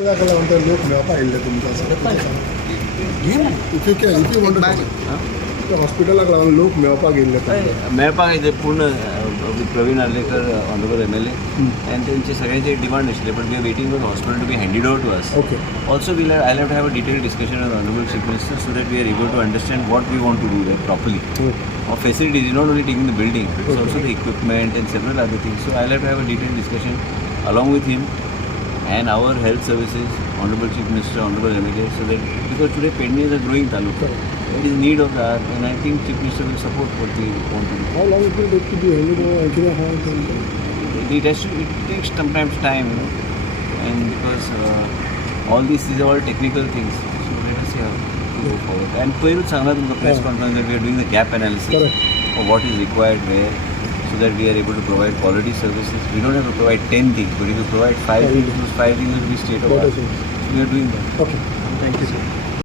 दाखला म्हणतो लोक मेळपा आयिल्ले तुमकां इफ यू वॉन्ट हॉस्पिटलाक लागून लोक मेळपाक येयल्ले मेळपाक येते पूर्ण Praveen Narvekar honourable MLA and त्यांचे सगळ्यांचे डिमांड आशिल्ले but we are waiting for the hospital to be handed over to us. Okay Also, I'll have to have a detailed discussion with the Honorable Chief Minister so that we are able to understand what we want to do there properly. Our facilities is not only taking the building, it's also the equipment and several other things. So I'll have to have a detailed discussion along with him and our health services, Honorable Chief Minister, Honorable MLA, so that because today Pendle is a growing taluka. It is need of that, and I think Chief Minister will support what we want to do. How long it will take to be handed over? It takes sometimes time, and because all these are all technical things, so let us see how to go forward. And Payut Sangha in the press conference that we are doing the gap analysis of what is required where, so that we are able to provide quality services. We don't have to provide 10 things, but if you provide 5 things, those 5 things will be state of art. So we are doing that. Okay, thank you, sir.